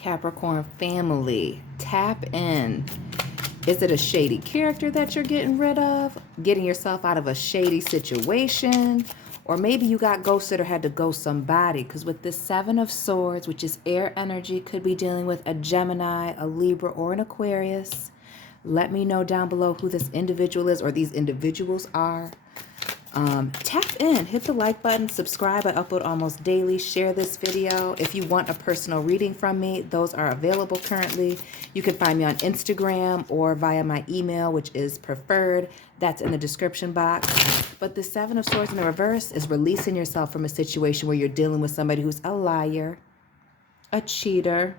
Capricorn family, tap in. Is it a shady character that you're getting rid of? Getting yourself out of a shady situation? Or maybe you got ghosted or had to ghost somebody. Because with this Seven of Swords, which is air energy, could be dealing with a Gemini, a Libra, or an Aquarius. Let me know down below who this individual is or these individuals are. Tap in, hit the like button, subscribe. I upload almost daily. Share this video. If you want a personal reading from me, those are available currently. You can find me on Instagram or via my email, which is preferred. That's in the description box. But the Seven of Swords in the reverse is releasing yourself from a situation where you're dealing with somebody who's a liar, a cheater,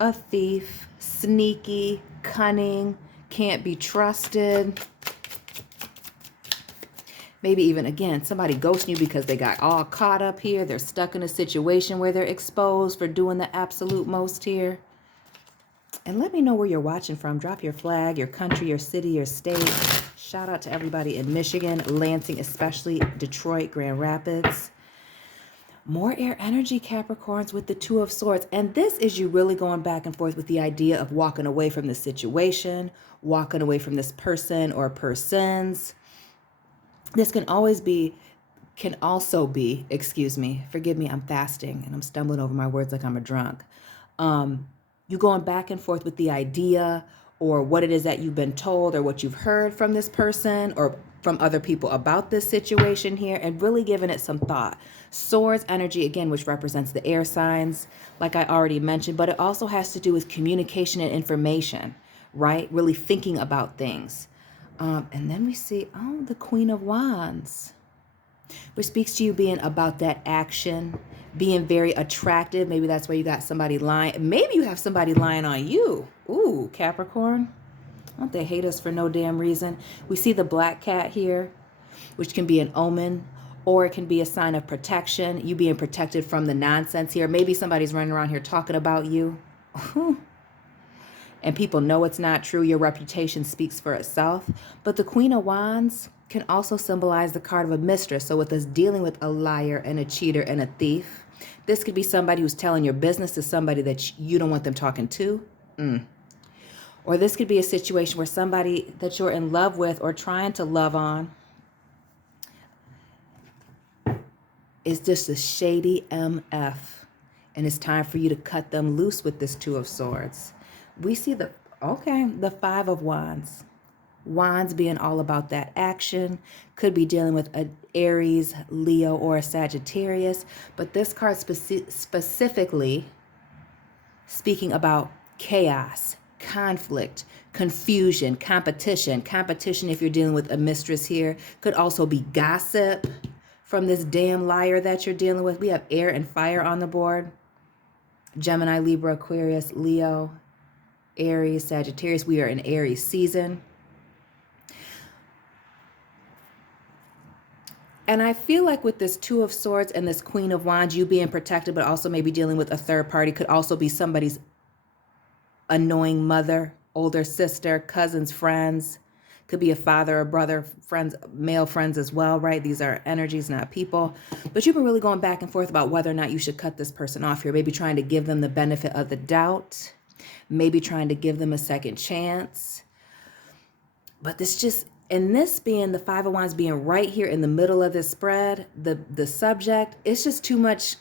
a thief, sneaky, cunning, can't be trusted. Maybe even, again, somebody ghosting you because they got all caught up here. They're stuck in a situation where they're exposed for doing the absolute most here. And let me know where you're watching from. Drop your flag, your country, your city, your state. Shout out to everybody in Michigan, Lansing, especially Detroit, Grand Rapids. More air energy, Capricorns, with the Two of Swords. And this is you really going back and forth with the idea of walking away from the situation, walking away from this person or persons. This can also be, excuse me, forgive me, I'm fasting and I'm stumbling over my words like I'm a drunk. You going back and forth with the idea or what it is that you've been told or what you've heard from this person or from other people about this situation here and really giving it some thought. Swords energy, again, which represents the air signs, like I already mentioned, but it also has to do with communication and information, right? Really thinking about things. And then we see, the Queen of Wands, which speaks to you being about that action, being very attractive. Maybe that's where you got somebody lying. Maybe you have somebody lying on you. Ooh, Capricorn. Don't they hate us for no damn reason? We see the black cat here, which can be an omen, or it can be a sign of protection. You being protected from the nonsense here. Maybe somebody's running around here talking about you. And people know it's not true. Your reputation speaks for itself. But the Queen of Wands can also symbolize the card of a mistress. So with us dealing with a liar and a cheater and a thief, this could be somebody who's telling your business to somebody that you don't want them talking to. Or this could be a situation where somebody that you're in love with or trying to love on is just a shady MF. And it's time for you to cut them loose with this Two of Swords. We see the Five of Wands. Wands being all about that action. Could be dealing with an Aries, Leo, or a Sagittarius. But this card specifically speaking about chaos, conflict, confusion, competition. Competition, if you're dealing with a mistress here, could also be gossip from this damn liar that you're dealing with. We have air and fire on the board. Gemini, Libra, Aquarius, Leo, Aries, Sagittarius. We are in Aries season. And I feel like with this Two of Swords and this Queen of Wands, you being protected, but also maybe dealing with a third party, could also be somebody's annoying mother, older sister, cousins, friends. Could be a father or brother, friends, male friends as well, right? These are energies, not people. But you've been really going back and forth about whether or not you should cut this person off here. Maybe trying to give them the benefit of the doubt. Maybe trying to give them a second chance. But this being the Five of Wands being right here in the middle of this spread, the subject, it's just too much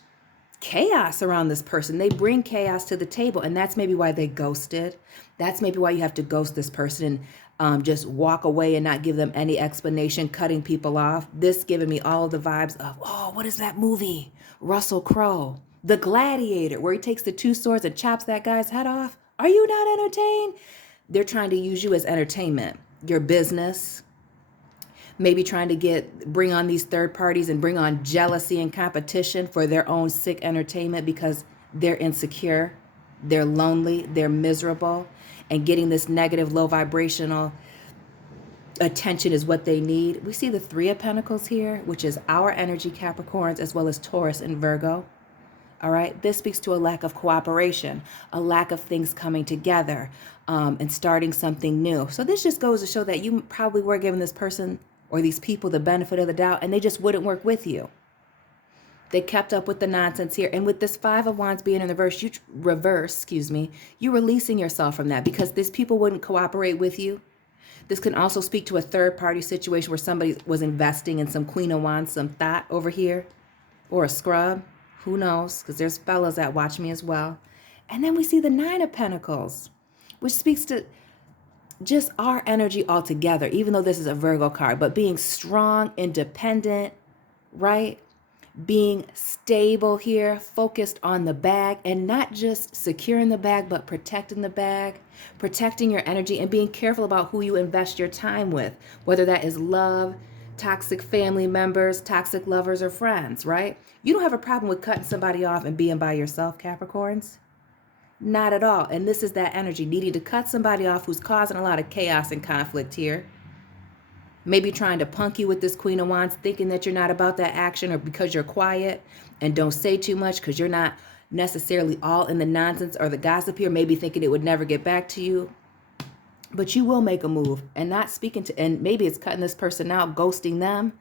chaos around this person. They bring chaos to the table, and that's maybe why they ghosted. That's maybe why you have to ghost this person and just walk away and not give them any explanation, cutting people off. This giving me all the vibes of, what is that movie? Russell Crowe, The Gladiator, where he takes the two swords and chops that guy's head off. Are you not entertained? They're trying to use you as entertainment, your business, maybe trying to bring on these third parties and bring on jealousy and competition for their own sick entertainment because they're insecure, they're lonely, they're miserable, and getting this negative, low vibrational attention is what they need. We see the Three of Pentacles here, which is our energy, Capricorns, as well as Taurus and Virgo. All right, this speaks to a lack of cooperation, a lack of things coming together and starting something new. So this just goes to show that you probably were giving this person or these people the benefit of the doubt and they just wouldn't work with you. They kept up with the nonsense here. And with this Five of Wands being in reverse, you're releasing yourself from that because these people wouldn't cooperate with you. This can also speak to a third party situation where somebody was investing in some Queen of Wands, some thought over here, or a scrub. Who knows? Because there's fellas that watch me as well. And then we see the Nine of Pentacles, which speaks to just our energy altogether, even though this is a Virgo card, but being strong, independent, right? Being stable here, focused on the bag, and not just securing the bag, but protecting the bag, protecting your energy, and being careful about who you invest your time with, whether that is love, toxic family members, toxic lovers, or friends, right? You don't have a problem with cutting somebody off and being by yourself, Capricorns. Not at all. And this is that energy, needing to cut somebody off who's causing a lot of chaos and conflict here. Maybe trying to punk you with this Queen of Wands, thinking that you're not about that action, or because you're quiet and don't say too much because you're not necessarily all in the nonsense or the gossip here, maybe thinking it would never get back to you. But you will make a move and not speaking to, and maybe it's cutting this person out, ghosting them,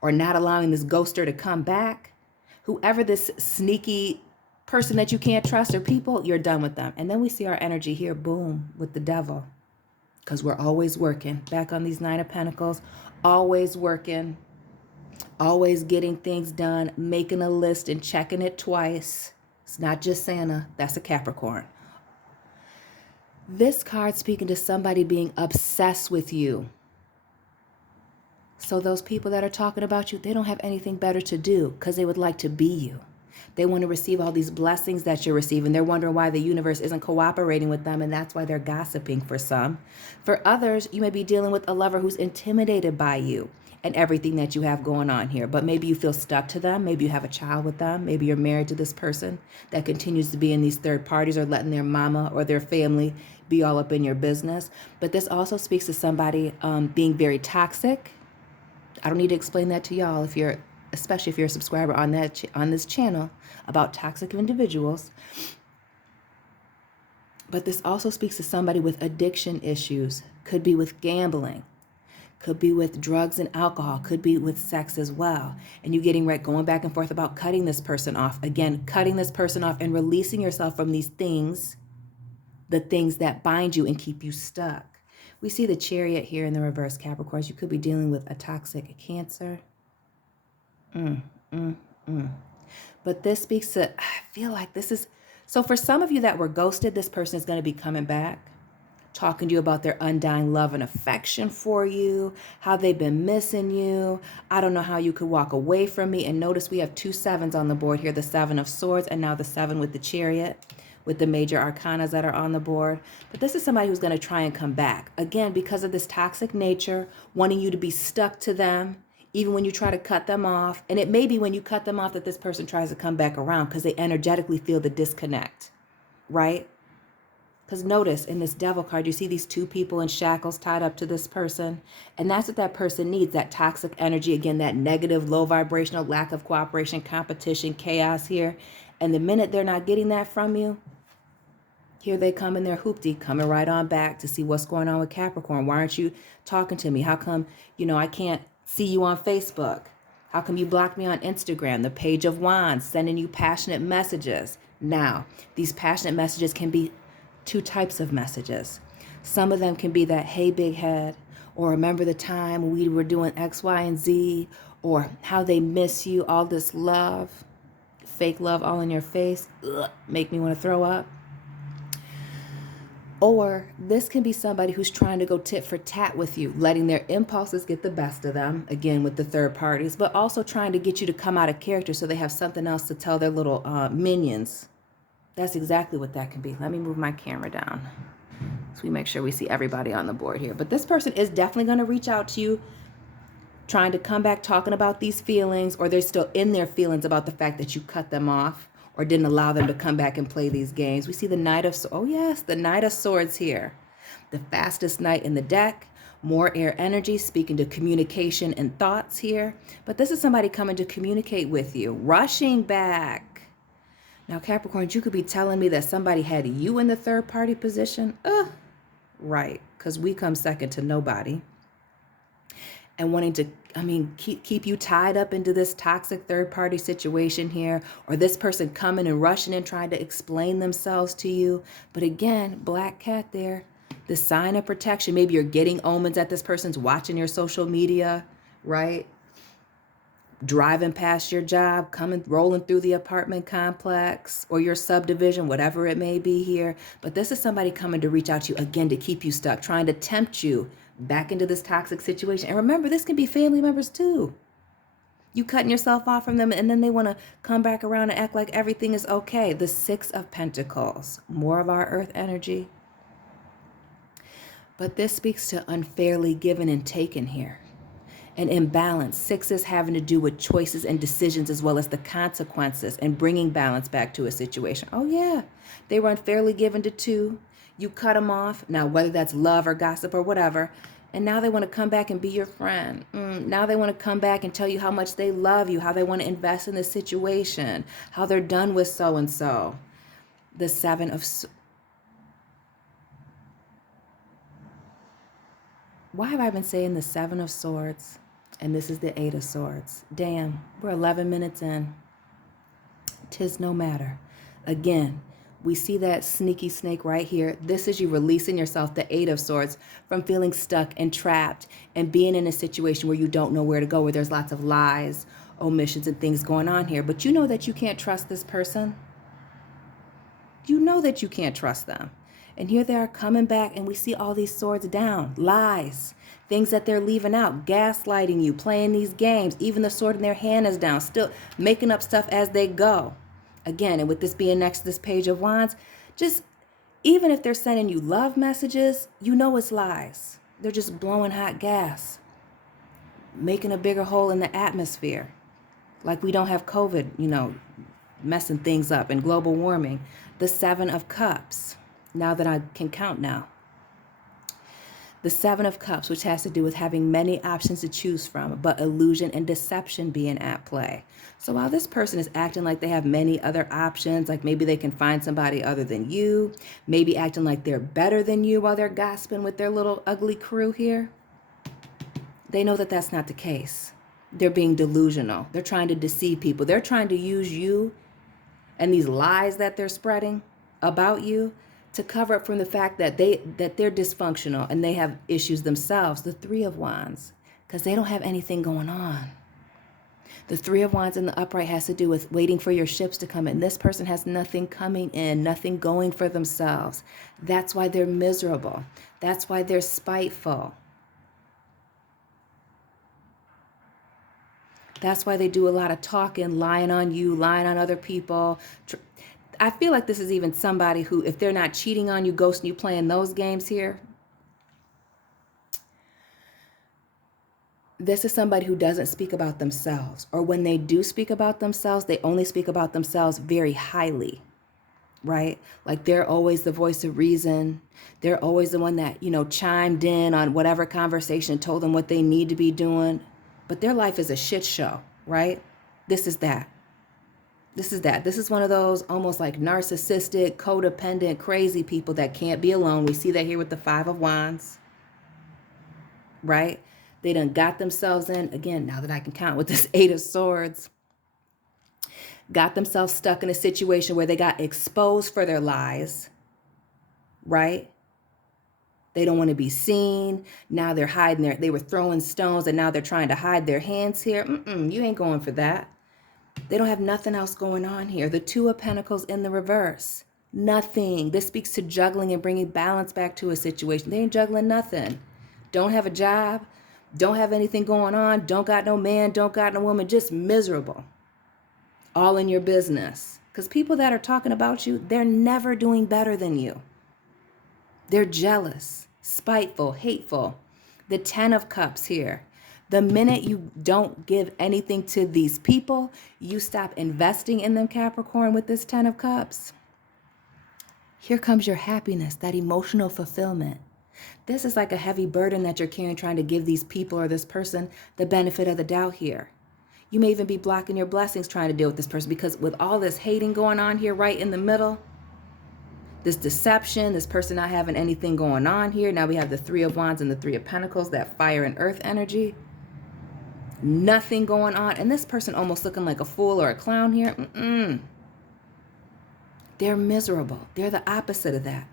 or not allowing this ghoster to come back. Whoever this sneaky person that you can't trust or people, you're done with them. And then we see our energy here, boom, with the Devil. Because we're always working. Back on these Nine of Pentacles, always working, always getting things done, making a list and checking it twice. It's not just Santa, that's a Capricorn. This card speaking to somebody being obsessed with you. So those people that are talking about you, they don't have anything better to do because they would like to be you. They want to receive all these blessings that you're receiving. They're wondering why the universe isn't cooperating with them, and that's why they're gossiping for some. For others, you may be dealing with a lover who's intimidated by you and everything that you have going on here. But maybe you feel stuck to them. Maybe you have a child with them. Maybe you're married to this person that continues to be in these third parties or letting their mama or their family be all up in your business. But this also speaks to somebody being very toxic. I don't need to explain that to y'all especially if you're a subscriber on this channel about toxic individuals. But this also speaks to somebody with addiction issues. Could be with gambling, could be with drugs and alcohol, could be with sex as well. And you getting right, going back and forth about cutting this person off. Again, cutting this person off and releasing yourself from these things, the things that bind you and keep you stuck. We see the Chariot here in the reverse, Capricorns. You could be dealing with a toxic Cancer. But this speaks to, I feel like this is, so for some of you that were ghosted, this person is going to be coming back, talking to you about their undying love and affection for you, how they've been missing you. I don't know how you could walk away from me. And notice we have 2 sevens on the board here, the Seven of Swords and now the 7 with the Chariot, with the major arcanas that are on the board. But this is somebody who's going to try and come back. Again, because of this toxic nature, wanting you to be stuck to them, even when you try to cut them off. And it may be when you cut them off that this person tries to come back around because they energetically feel the disconnect, right? Because notice in this Devil card, you see these 2 people in shackles tied up to this person. And that's what that person needs, that toxic energy. Again, that negative, low vibrational, lack of cooperation, competition, chaos here. And the minute they're not getting that from you, here they come in their hoopty, coming right on back to see what's going on with Capricorn. Why aren't you talking to me? How come, I can't see you on Facebook? How come you blocked me on Instagram? The Page of Wands, sending you passionate messages. Now, these passionate messages can be 2 types of messages. Some of them can be that, hey, big head, or remember the time we were doing X, Y, and Z, or how they miss you, all this love, fake love all in your face, make me want to throw up. Or this can be somebody who's trying to go tit for tat with you, letting their impulses get the best of them, again with the third parties, but also trying to get you to come out of character so they have something else to tell their little minions. That's exactly what that can be. Let me move my camera down so we make sure we see everybody on the board here. But this person is definitely going to reach out to you, trying to come back talking about these feelings, or they're still in their feelings about the fact that you cut them off or didn't allow them to come back and play these games. We see the Knight of, oh yes, the Knight of Swords here. The fastest knight in the deck, more air energy, speaking to communication and thoughts here. But this is somebody coming to communicate with you, rushing back. Now, Capricorn, you could be telling me that somebody had you in the third party position. Right, because we come second to nobody. and wanting to, keep you tied up into this toxic third party situation here, or this person coming and rushing and trying to explain themselves to you. But again, black cat there, the sign of protection. Maybe you're getting omens that this person's watching your social media, right? Driving past your job, rolling through the apartment complex or your subdivision, whatever it may be here. But this is somebody coming to reach out to you again to keep you stuck, trying to tempt you back into this toxic situation. And remember, this can be family members too. You cutting yourself off from them, and then they want to come back around and act like everything is okay. The Six of Pentacles, more of our earth energy. But this speaks to unfairly given and taken here. An imbalance. Sixes having to do with choices and decisions as well as the consequences and bringing balance back to a situation. Oh yeah, they were unfairly given to two. You cut them off. Now, whether that's love or gossip or whatever, and now they want to come back and be your friend. Now they want to come back and tell you how much they love you, how they want to invest in the situation, how they're done with so-and-so. The Seven of... Why have I been saying the Seven of Swords? And this is the Eight of Swords. Damn, we're 11 minutes in. 'Tis no matter. Again, we see that sneaky snake right here. This is you releasing yourself, the Eight of Swords, from feeling stuck and trapped and being in a situation where you don't know where to go, where there's lots of lies, omissions, and things going on here. But you know that you can't trust this person. You know that you can't trust them. And here they are coming back, and we see all these swords down. Lies, things that they're leaving out, gaslighting you, playing these games. Even the sword in their hand is down, still making up stuff as they go. Again, and with this being next to this Page of Wands, just even if they're sending you love messages, you know it's lies. They're just blowing hot gas, making a bigger hole in the atmosphere. Like we don't have COVID, messing things up, and global warming. The Seven of Cups. Now that I can count now. The Seven of Cups, which has to do with having many options to choose from, but illusion and deception being at play. So while this person is acting like they have many other options, like maybe they can find somebody other than you, maybe acting like they're better than you while they're gossiping with their little ugly crew here, they know that that's not the case. They're being delusional. They're trying to deceive people. They're trying to use you and these lies that they're spreading about you to cover up from the fact that they're dysfunctional and they have issues themselves. The Three of Wands, because they don't have anything going on. The Three of Wands in the upright has to do with waiting for your ships to come in. This person has nothing coming in, nothing going for themselves. That's why they're miserable. That's why they're spiteful. That's why they do a lot of talking, lying on you, lying on other people. I feel like this is even somebody who, if they're not cheating on you, ghosting you, playing those games here, this is somebody who doesn't speak about themselves. Or when they do speak about themselves, they only speak about themselves very highly, right? Like they're always the voice of reason. They're always the one that, chimed in on whatever conversation, told them what they need to be doing. But their life is a shit show, right? This is that. This is that. This is one of those almost like narcissistic, codependent, crazy people that can't be alone. We see that here with the Five of Wands, right? They done got themselves in, again, now that I can count with this Eight of Swords, got themselves stuck in a situation where they got exposed for their lies, right? They don't want to be seen. Now they're hiding they were throwing stones and now they're trying to hide their hands here. You ain't going for that. They don't have nothing else going on here. The Two of Pentacles in the reverse. Nothing. This speaks to juggling and bringing balance back to a situation. They ain't juggling nothing. Don't have a job. Don't have anything going on. Don't got no man. Don't got no woman. Just miserable. All in your business. Because people that are talking about you, they're never doing better than you. They're jealous, spiteful, hateful. The Ten of Cups here. The minute you don't give anything to these people, you stop investing in them, Capricorn, with this Ten of Cups. Here comes your happiness, that emotional fulfillment. This is like a heavy burden that you're carrying, trying to give these people or this person the benefit of the doubt here. You may even be blocking your blessings trying to deal with this person because with all this hating going on here right in the middle, this deception, this person not having anything going on here. Now we have the Three of Wands and the Three of Pentacles, that fire and earth energy. nothing going on. And this person almost looking like a fool or a clown here. They're miserable. They're the opposite of that.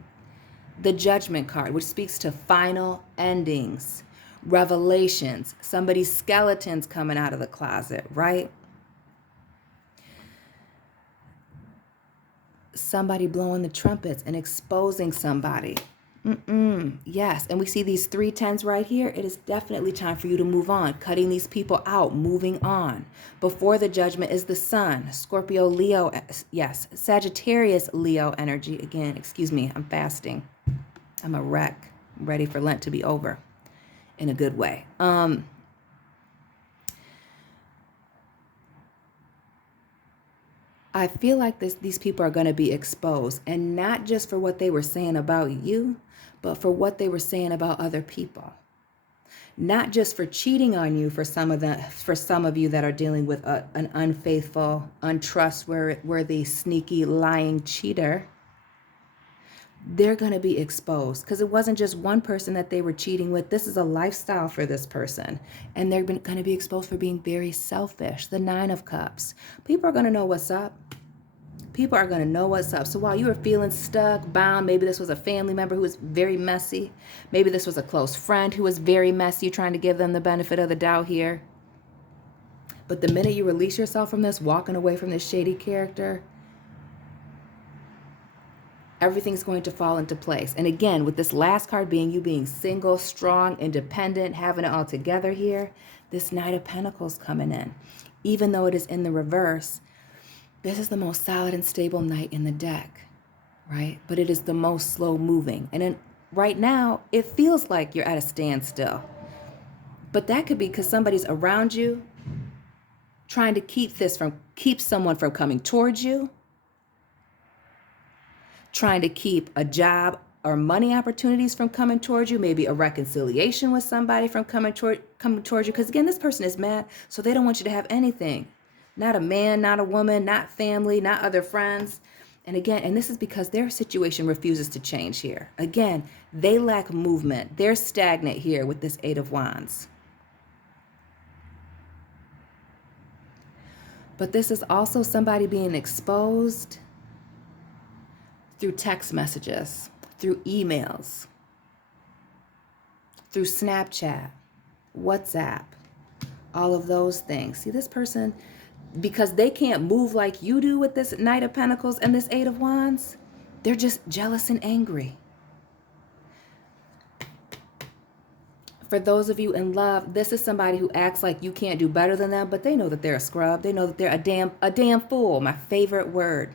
The Judgment card, which speaks to final endings, revelations, somebody's skeletons coming out of the closet, right? Somebody blowing the trumpets and exposing somebody. Yes, and we see these 3 10s right here. It is definitely time for you to move on, cutting these people out, moving on. Before the Judgment is the Sun, Scorpio, Leo, yes, Sagittarius, Leo energy. Again, excuse me, I'm fasting. I'm a wreck. I'm ready for Lent to be over in a good way. I feel like these people are going to be exposed, and not just for what they were saying about you, but for what they were saying about other people. Not just for cheating on you for some of you that are dealing with an unfaithful, untrustworthy, sneaky, lying cheater. They're going to be exposed because it wasn't just one person that they were cheating with. This is a lifestyle for this person. And they're going to be exposed for being very selfish. The 9 of Cups. People are going to know what's up. People are going to know what's up. So while you were feeling stuck, bound, maybe this was a family member who was very messy. Maybe this was a close friend who was very messy. You're trying to give them the benefit of the doubt here. But the minute you release yourself from this, walking away from this shady character, everything's going to fall into place. And again, with this last card being you being single, strong, independent, having it all together here, this Knight of Pentacles coming in. Even though it is in the reverse, this is the most solid and stable Knight in the deck, right? But it is the most slow moving. And right now, it feels like you're at a standstill. But that could be because somebody's around you trying to keep someone from coming towards you, trying to keep a job or money opportunities from coming towards you, maybe a reconciliation with somebody from coming towards you. Because again, this person is mad, so they don't want you to have anything. Not a man, not a woman, not family, not other friends. And again, and this is because their situation refuses to change here. Again, they lack movement. They're stagnant here with this 8 of Wands. But this is also somebody being exposed through text messages, through emails, through Snapchat, WhatsApp, all of those things. See, this person, because they can't move like you do with this Knight of Pentacles and this 8 of Wands, they're just jealous and angry. For those of you in love, this is somebody who acts like you can't do better than them, but they know that they're a scrub. They know that they're a damn fool, my favorite word.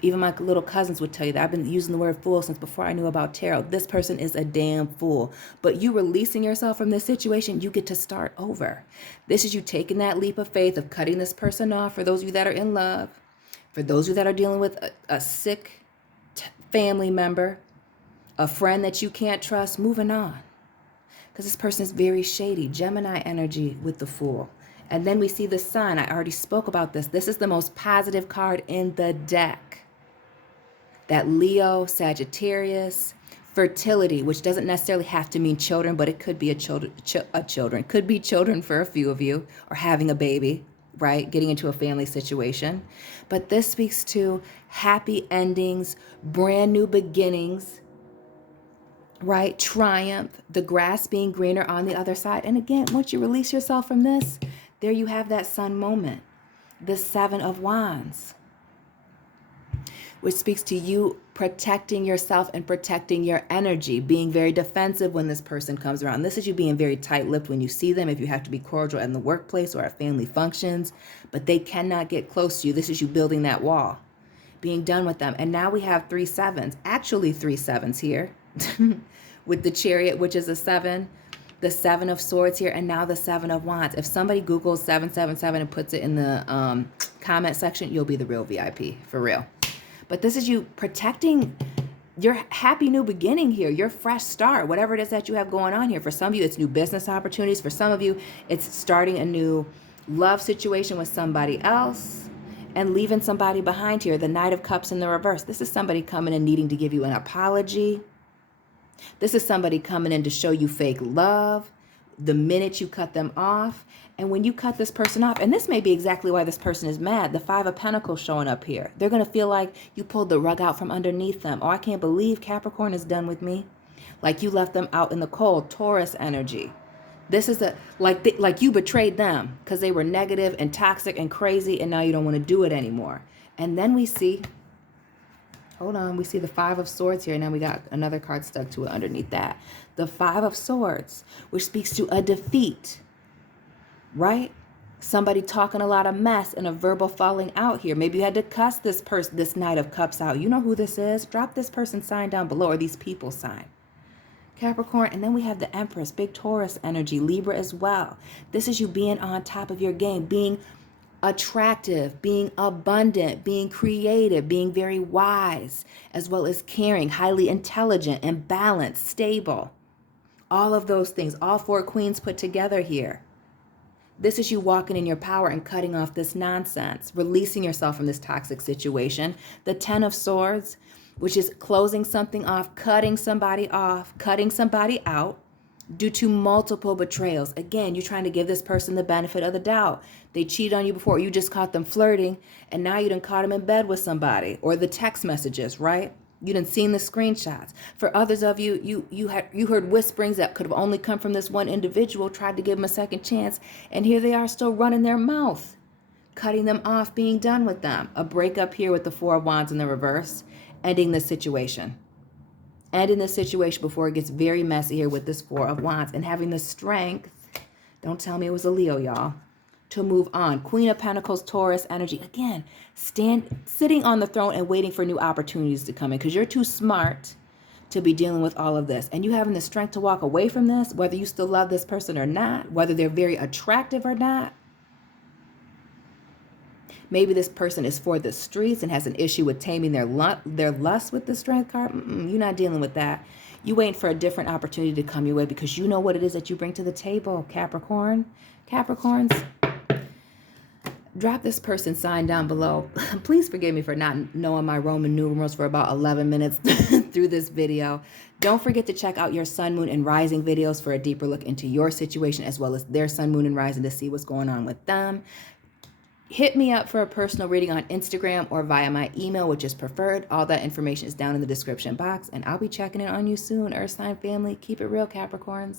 Even my little cousins would tell you that. I've been using the word fool since before I knew about tarot. This person is a damn fool. But you releasing yourself from this situation, you get to start over. This is you taking that leap of faith of cutting this person off. For those of you that are in love, for those of you that are dealing with a sick family member, a friend that you can't trust, moving on. Because this person is very shady. Gemini energy with the Fool. And then we see the Sun. I already spoke about this. This is the most positive card in the deck. That Leo, Sagittarius, fertility, which doesn't necessarily have to mean children, but it could be could be children for a few of you, or having a baby, right? Getting into a family situation. But this speaks to happy endings, brand new beginnings, right? Triumph, the grass being greener on the other side. And again, once you release yourself from this, there you have that Sun moment, the 7 of Wands, which speaks to you protecting yourself and protecting your energy, being very defensive when this person comes around. This is you being very tight-lipped when you see them, if you have to be cordial in the workplace or at family functions, but they cannot get close to you. This is you building that wall, being done with them. And now we have 3 7s, actually 3 7s here, with the Chariot, which is a 7, the 7 of Swords here, and now the 7 of Wands. If somebody Googles 777 and puts it in the comment section, you'll be the real VIP, for real. But this is you protecting your happy new beginning here, your fresh start, whatever it is that you have going on here. For some of you, it's new business opportunities. For some of you, it's starting a new love situation with somebody else and leaving somebody behind here. The Knight of Cups in the reverse. This is somebody coming and needing to give you an apology. This is somebody coming in to show you fake love the minute you cut them off. And when you cut this person off, and this may be exactly why this person is mad, the Five of Pentacles showing up here. They're going to feel like you pulled the rug out from underneath them. Oh, I can't believe Capricorn is done with me. Like you left them out in the cold. Taurus energy. This is like you betrayed them because they were negative and toxic and crazy, and now you don't want to do it anymore. And then we see, hold on, we see the Five of Swords here, and then we got another card stuck to it underneath that. The Five of Swords, which speaks to a defeat. Right? Somebody talking a lot of mess and a verbal falling out here. Maybe you had to cuss this person, this Knight of Cups out. You know who this is? Drop this person's sign down below, or these people's sign. Capricorn, and then we have the Empress, big Taurus energy, Libra as well. This is you being on top of your game, being attractive, being abundant, being creative, being very wise, as well as caring, highly intelligent and balanced, stable. All of those things, all four queens put together here. This is you walking in your power and cutting off this nonsense, releasing yourself from this toxic situation. The Ten of Swords, which is closing something off, cutting somebody off, cutting somebody out due to multiple betrayals. Again, you're trying to give this person the benefit of the doubt. They cheated on you before. You just caught them flirting, and now you done caught them in bed with somebody, or the text messages, right? You done seen the screenshots. For others of you, you heard whisperings that could have only come from this one individual, tried to give them a second chance, and here they are still running their mouth, cutting them off, being done with them. A breakup here with the Four of Wands in the reverse, ending the situation. Ending the situation before it gets very messy here with this Four of Wands, and having the strength, don't tell me it was a Leo, y'all, to move on. Queen of Pentacles, Taurus energy. Again, sitting on the throne and waiting for new opportunities to come in, because you're too smart to be dealing with all of this. And you having the strength to walk away from this, whether you still love this person or not, whether they're very attractive or not. Maybe this person is for the streets and has an issue with taming their lust with the Strength card. You're not dealing with that. You waiting for a different opportunity to come your way because you know what it is that you bring to the table, Capricorn. Capricorns, drop this person's sign down below. Please forgive me for not knowing my Roman numerals for about 11 minutes through this video. Don't forget to check out your Sun, Moon, and Rising videos for a deeper look into your situation, as well as their Sun, Moon, and Rising to see what's going on with them. Hit me up for a personal reading on Instagram or via my email, which is preferred. All that information is down in the description box, and I'll be checking in on you soon, Earth sign family. Keep it real, Capricorns.